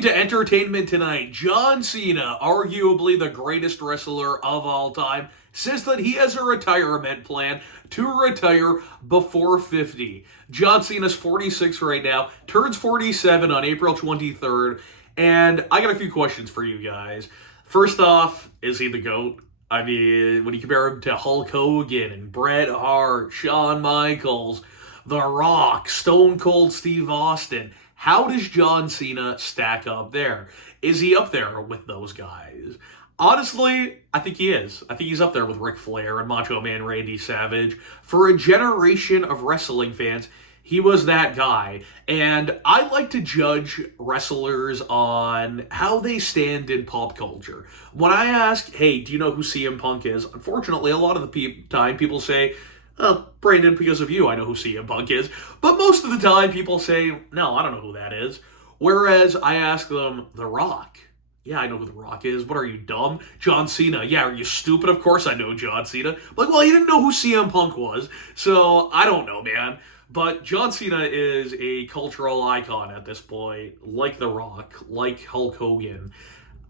Moving to entertainment tonight, John Cena, arguably the greatest wrestler of all time, says that he has a retirement plan to retire before 50. John Cena's 46 right now, turns 47 on April 23rd, and I got a few questions for you guys. First off, is he the GOAT? I mean, when you compare him to Hulk Hogan and Bret Hart, Shawn Michaels, The Rock, Stone Cold Steve Austin, how does John Cena stack up there? Is he up there with those guys? Honestly, I think he is. I think he's up there with Ric Flair and Macho Man Randy Savage. For a generation of wrestling fans, he was that guy. And I like to judge wrestlers on how they stand in pop culture. When I ask, hey, do you know who CM Punk is? Unfortunately, a lot of the time people say, Brandon, because of you, I know who CM Punk is. But most of the time, people say, no, I don't know who that is. Whereas I ask them, The Rock. Yeah, I know who The Rock is. What are you, dumb? John Cena. Yeah, are you stupid? Of course I know John Cena. Like, well, you didn't know who CM Punk was. So, I don't know, man. But John Cena is a cultural icon at this point. Like The Rock. Like Hulk Hogan.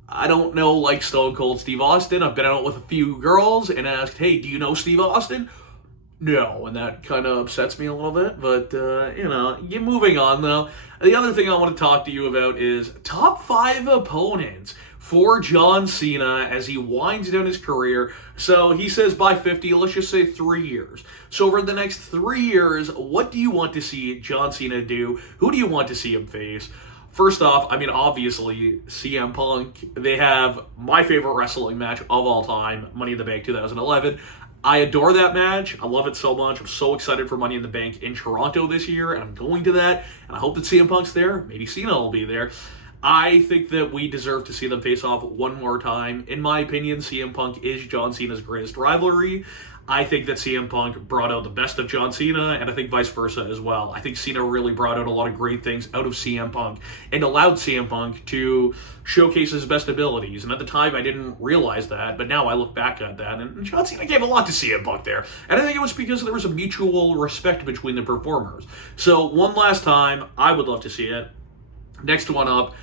I don't know, like Stone Cold Steve Austin. I've been out with a few girls and asked, hey, do you know Steve Austin? No, and that kind of upsets me a little bit, but, moving on, though. The other thing I want to talk to you about is top 5 opponents for John Cena as he winds down his career. So he says by 50, let's just say 3 years. So over the next 3 years, what do you want to see John Cena do? Who do you want to see him face? First off, I mean, obviously, CM Punk. They have my favorite wrestling match of all time, Money in the Bank 2011. I adore that match. I love it so much. I'm so excited for Money in the Bank in Toronto this year, and I'm going to that. And I hope that CM Punk's there. Maybe Cena will be there. I think that we deserve to see them face off one more time. In my opinion, CM Punk is John Cena's greatest rivalry. I think that CM Punk brought out the best of John Cena, and I think vice versa as well. I think Cena really brought out a lot of great things out of CM Punk and allowed CM Punk to showcase his best abilities. And at the time, I didn't realize that, but now I look back at that, and John Cena gave a lot to CM Punk there. And I think it was because there was a mutual respect between the performers. So one last time, I would love to see it. Next one up.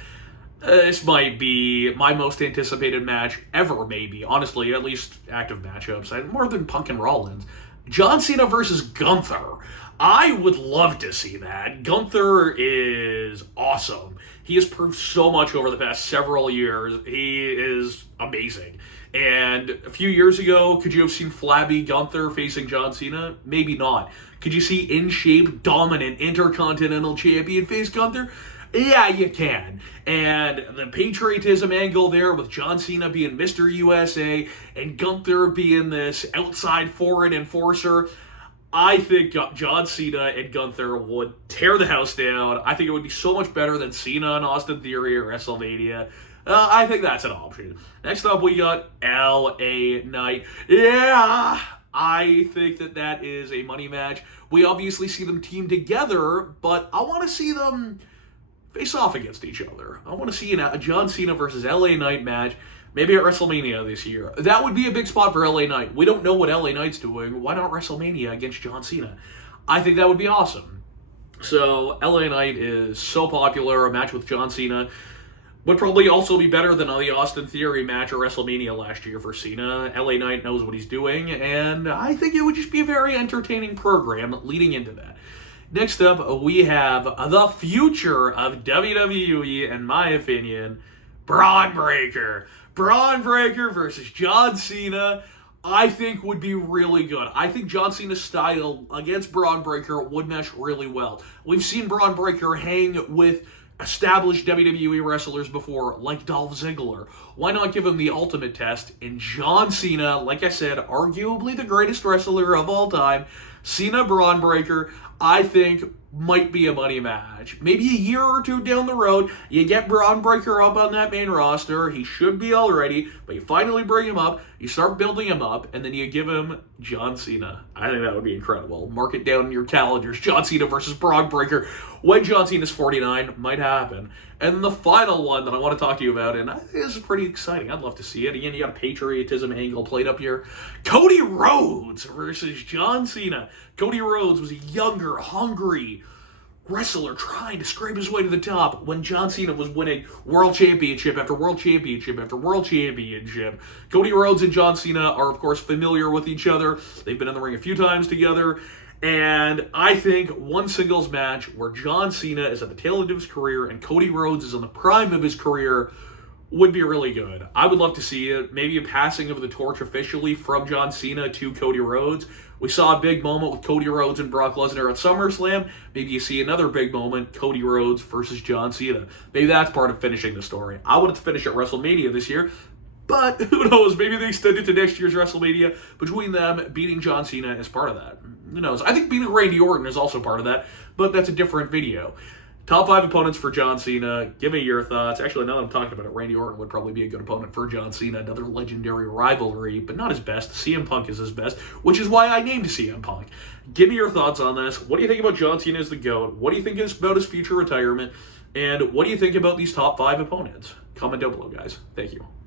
This might be my most anticipated match ever, maybe. Honestly, at least active matchups. More than Punk and Rollins. John Cena versus Gunther. I would love to see that. Gunther is awesome. He has proved so much over the past several years. He is amazing. And a few years ago, could you have seen flabby Gunther facing John Cena? Maybe not. Could you see in-shape, dominant Intercontinental Champion face Gunther? Yeah, you can. And the patriotism angle there with John Cena being Mr. USA and Gunther being this outside foreign enforcer, I think John Cena and Gunther would tear the house down. I think it would be so much better than Cena and Austin Theory at WrestleMania. I think that's an option. Next up, we got LA Knight. Yeah, I think that is a money match. We obviously see them team together, but I want to see them face off against each other. I want to see a John Cena versus LA Knight match, maybe at WrestleMania this year. That would be a big spot for LA Knight. We don't know what LA Knight's doing. Why not WrestleMania against John Cena? I think that would be awesome. So, LA Knight is so popular. A match with John Cena would probably also be better than the Austin Theory match at WrestleMania last year for Cena. LA Knight knows what he's doing, and I think it would just be a very entertaining program leading into that. Next up, we have the future of WWE, in my opinion, Braun Breaker. Braun Breaker versus John Cena, I think would be really good. I think John Cena's style against Braun Breaker would mesh really well. We've seen Braun Breaker hang with established WWE wrestlers before, like Dolph Ziggler. Why not give him the ultimate test? And John Cena, like I said, arguably the greatest wrestler of all time, Cena Braun Breaker, I think might be a money match. Maybe a year or two down the road, you get Braun Breaker up on that main roster. He should be already, but you finally bring him up, you start building him up, and then you give him John Cena. I think that would be incredible. Mark it down in your calendars. John Cena versus Braun Breaker. When John Cena's 49, might happen. And the final one that I want to talk to you about, and I think this is pretty exciting. I'd love to see it. Again, you got a patriotism angle played up here. Cody Rhodes versus John Cena. Cody Rhodes was a younger, hungry wrestler trying to scrape his way to the top when John Cena was winning world championship after world championship after world championship. Cody Rhodes and John Cena are, of course, familiar with each other. They've been in the ring a few times together. And I think one singles match where John Cena is at the tail end of his career and Cody Rhodes is in the prime of his career would be really good. I would love to see it. Maybe a passing of the torch officially from John Cena to Cody Rhodes. We saw a big moment with Cody Rhodes and Brock Lesnar at SummerSlam. Maybe you see another big moment, Cody Rhodes versus John Cena. Maybe that's part of finishing the story. I want it to finish at WrestleMania this year, but who knows? Maybe they extend it to next year's WrestleMania between them beating John Cena as part of that. Who knows? I think beating Randy Orton is also part of that, but that's a different video. Top 5 opponents for John Cena. Give me your thoughts. Actually, now that I'm talking about it, Randy Orton would probably be a good opponent for John Cena. Another legendary rivalry, but not his best. CM Punk is his best, which is why I named CM Punk. Give me your thoughts on this. What do you think about John Cena as the GOAT? What do you think about his future retirement? And what do you think about these top 5 opponents? Comment down below, guys. Thank you.